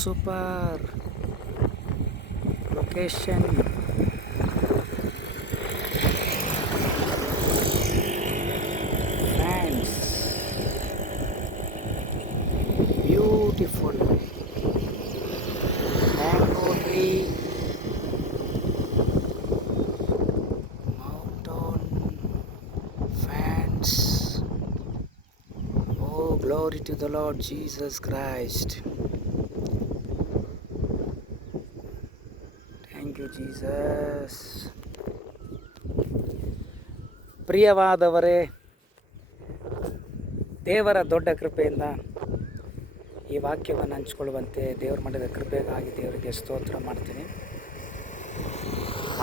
Super location. Friends, beautiful mango tree, mountain, fans. Oh, glory to the Lord Jesus Christ. Thank you, Jesus. ಪ್ರಿಯವಾದವರೇ, ದೇವರ ದೊಡ್ಡ ಕೃಪೆಯಿಂದ ಈ ವಾಕ್ಯವನ್ನು ಹಂಚಿಕೊಳ್ಳುವಂತೆ ದೇವರು ಮಾಡಿದ ಕೃಪೆಗಾಗಿ ದೇವರಿಗೆ ಸ್ತೋತ್ರ ಮಾಡ್ತೀನಿ.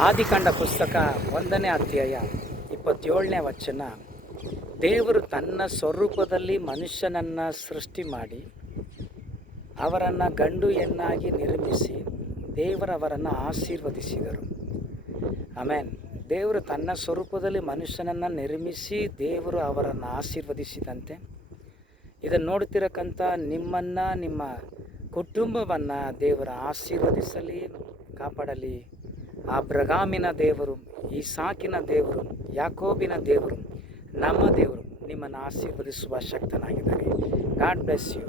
ಆದಿಕಾಂಡ ಪುಸ್ತಕ 1ನೇ ಅಧ್ಯಾಯ 27ನೇ ವಚನ. ದೇವರು ತನ್ನ ಸ್ವರೂಪದಲ್ಲಿ ಮನುಷ್ಯನನ್ನು ಸೃಷ್ಟಿ ಮಾಡಿ ಅವರನ್ನು ಗಂಡು ಹೆಣ್ಣಾಗಿ ನಿರ್ಮಿಸಿ ದೇವರವರನ್ನು ಆಶೀರ್ವದಿಸಿದರು. ಆಮೇನ್. ದೇವರು ತನ್ನ ಸ್ವರೂಪದಲ್ಲಿ ಮನುಷ್ಯನನ್ನು ನಿರ್ಮಿಸಿ ದೇವರು ಅವರನ್ನು ಆಶೀರ್ವದಿಸಿದಂತೆ ಇದನ್ನು ನೋಡ್ತಿರಕ್ಕಂಥ ನಿಮ್ಮನ್ನು, ನಿಮ್ಮ ಕುಟುಂಬವನ್ನು ದೇವರ ಆಶೀರ್ವದಿಸಲಿ, ಕಾಪಾಡಲಿ. ಅಬ್ರಹಾಮಿನ ದೇವರು, ಇಸಾಕಿನ ದೇವರು, ಯಾಕೋಬಿನ ದೇವರು, ನಮ್ಮ ದೇವರು ನಿಮ್ಮನ್ನು ಆಶೀರ್ವದಿಸುವ ಶಕ್ತನಾಗಿದ್ದಾರೆ. God bless you.